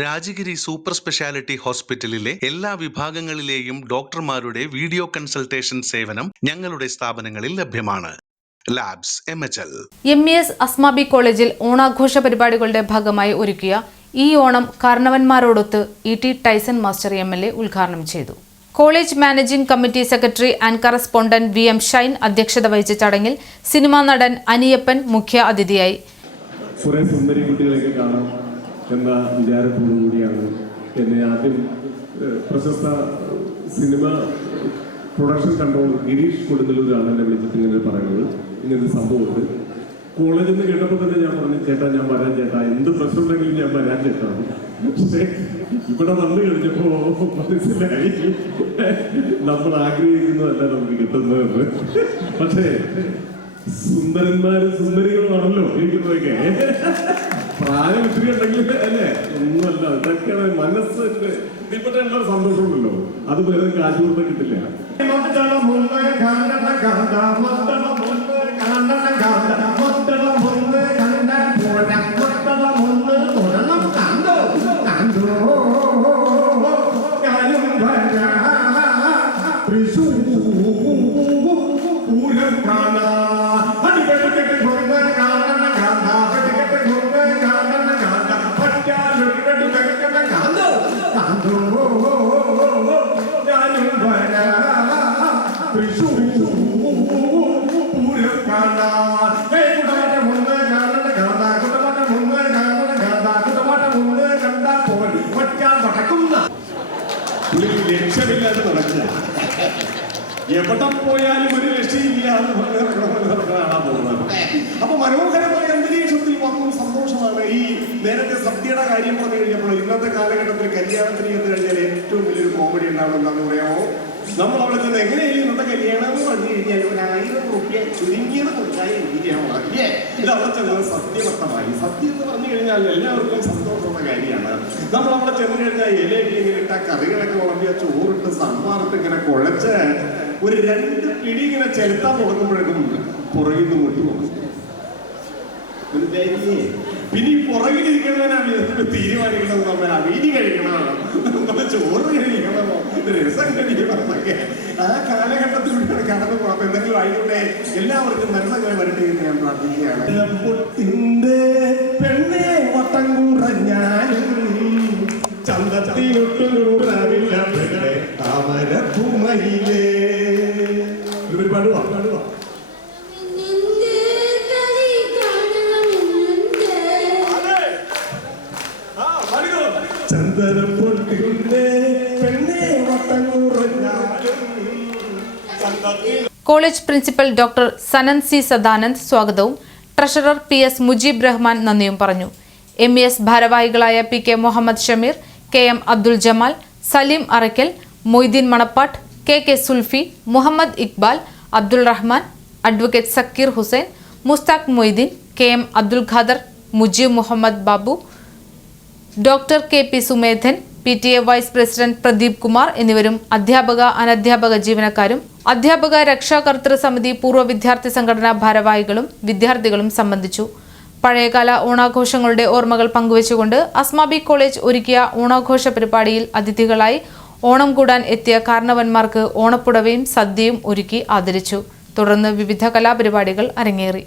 Rajagiri super speciality ഹോസ്പിറ്റലിലെ എല്ലാ വിഭാഗങ്ങളിലെയും ഡോക്ടർമാരുടെ വീഡിയോ കൺസൾട്ടേഷൻ സേവനം ഞങ്ങളുടെ സ്ഥാപനങ്ങളിൽ ലഭ്യമാണ്. Labs M H L. M E S Asmabi കോളേജിൽ ഓണാഘോഷ പരിപാടികളുടെ ഭാഗമായി ഒരുക്കിയ ഈ Onam കാരണവന്മാരോടൊത്ത് E T Tyson master M L A ഉദ്ഘാടനം ചെയ്തു. College managing committee secretary and correspondent V M Shine അധ്യക്ഷത വഹിച്ച ചടങ്ങിൽ സിനിമാ നടൻ അനിയപ്പൻ മുഖ്യ അതിഥിയായി സുന്ദരി കുട്ടികളെയൊക്കെ കാണാം. എന്ന വിചാരത്തോടു കൂടിയാണ്. എന്നെ ആദ്യം പ്രശസ്ത സിനിമ പ്രൊഡക്ഷൻ കൺട്രോൾ ഗിരീഷ് കൊടുങ്ങല്ലൂരാണ് എന്നെ വിളിച്ചിട്ട് ഇങ്ങനെ പറയുന്നത്. ഇങ്ങനെ സംഭവമുണ്ട്. കോളേജിൽ നിന്ന് കേട്ടപ്പോൾ തന്നെ ഞാൻ പറഞ്ഞു ചേട്ടാ ഞാൻ വരാൻ ചേട്ടാ. എന്ത് പ്രശ്നമുണ്ടെങ്കിലും ഞാൻ വരാൻ ചേട്ടാ. പക്ഷേ ഇവിടെ വന്നു കഴിഞ്ഞപ്പോ മനസ്സിലായി. നമ്മൾ ആഗ്രഹിക്കുന്നതല്ല നമുക്ക് കിട്ടുന്നതെന്ന് പക്ഷേ സുന്ദരന്മാരും സുന്ദരികളുമാണല്ലോ ഇരിക്കുന്നതൊക്കെ. പ്രായം ഇത്തിരി ഉണ്ടെങ്കിൽ അല്ലേ? ഒന്നുമല്ല ഇതൊക്കെയാണ് മനസ്സ് ഇതിൽപ്പെട്ട സന്തോഷമുണ്ടല്ലോ. അത് വേറെ കാശ് കൊടുത്താൽ കിട്ടില്ല ലക്ഷ്യമില്ലാതെ നടക്കുക എവിടെ പോയാലും ഒരു എന്ന് നടക്കണമെന്ന് നടക്കാനാണ് പോകുന്നത് അപ്പൊ മനോഹരമായ അന്തരീക്ഷത്തിൽ വന്നു സന്തോഷമാണ് ഈ നേരത്തെ സദ്യയുടെ കാര്യം പറഞ്ഞു കഴിഞ്ഞപ്പോൾ ഇന്നത്തെ കാലഘട്ടത്തിൽ കല്യാണത്തിന് ചെന്ന് കഴിഞ്ഞാൽ ഏറ്റവും വലിയൊരു കോമഡി ഉണ്ടാവും എന്താണെന്ന് പറയാമോ? നമ്മൾ അവിടെ നിന്ന് എങ്ങനെയായാലും ഇന്നത്തെ കല്യാണം എന്ന് പറഞ്ഞു കഴിഞ്ഞാൽ ഒരു ആയിരം റുപ്യ ചുരുങ്ങിയത് കൊടുത്താൽ ഇരിക്കുകയാണ് അല്ലേ ഇത് അവിടെ ചെന്നത് സത്യവർത്തമായി സത്യം എന്ന് പറഞ്ഞു കഴിഞ്ഞാൽ എല്ലാവർക്കും സന്തോഷമുള്ള കാര്യമാണ്. നമ്മൾ അവിടെ ചെന്ന് കഴിഞ്ഞാൽ ഇലയൊക്കെ ഇങ്ങനെ ഇട്ട കറികളൊക്കെ ഉളമ്പിയ ചോറിട്ട് സാമ്പാറിട്ട് ഇങ്ങനെ കുഴച്ച് ഒരു രണ്ട് പിടി ഇങ്ങനെ ചെലുത്താൻ തുടങ്ങുമ്പോഴേക്കും പുറകിൽ നിന്ന് മുട്ടി പോകും? പിന്നെ ഈ പുറകിലിരിക്കണവനാണ് തീരുമാനിക്കുന്നത് നമ്മൾ അവീതി കഴിക്കണം. ചോറ് കഴിക്കണമോ രസം കഴിക്കണമെന്നൊക്കെ ആ കാലഘട്ടത്തിലൂടെയാണ് കടന്നു പോകാം എന്തെങ്കിലും ആയിക്കോട്ടെ എല്ലാവർക്കും നന്മകൾ വരട്ടെ എന്ന് ഞാൻ പ്രാർത്ഥിക്കുകയാണ്. പെണ്ണെ വട്ടം കുറഞ്ഞാലും ചന്തത്തിനൊട്ടുകൂറാവില്ല പെണ്ണെ താമരപ്പൂമയിലേ. ഒരു പാടുവാ. ചന്ദനപ്പൊട്ടിന്റെ പെണ്ണെ വട്ടം കുറഞ്ഞാലും college principal doctor Sanan C Sadanand സ്വാഗതവും. Treasurer P S Mujeeb Rahman നന്ദിയും പറഞ്ഞു. എം എസ് ഭാരവാഹികളായ P K Muhammed Shameer K M Abdul Jamal Saleem Arakkal Moideen Manappat K K Sulfi Muhammed Iqbal Abdul Rahman advocate Zakir Hussain Mushtaq Moideen K M Abdul Khader Mujeeb Muhammed Babu doctor K P Sumedhan P T A vice president Pradeep Kumar എന്നിവരും അധ്യാപക അനധ്യാപക ജീവനക്കാരും അധ്യാപക രക്ഷാകർത്തൃ സമിതി പൂർവ വിദ്യാർത്ഥി സംഘടനാ ഭാരവാഹികളും വിദ്യാർത്ഥികളും സംബന്ധിച്ചു. പഴയകാല ഓണാഘോഷങ്ങളുടെ ഓർമ്മകൾ പങ്കുവച്ചുകൊണ്ട് അസ്മാബി കോളേജ് ഒരുക്കിയ ഓണാഘോഷ പരിപാടിയിൽ അതിഥികളായി ഓണം കൂടാൻ എത്തിയ കാരണവന്മാർക്ക് ഓണപ്പുടവയും സദ്യയും ഒരുക്കി ആദരിച്ചു. തുടർന്ന് വിവിധ കലാപരിപാടികൾ അരങ്ങേറി.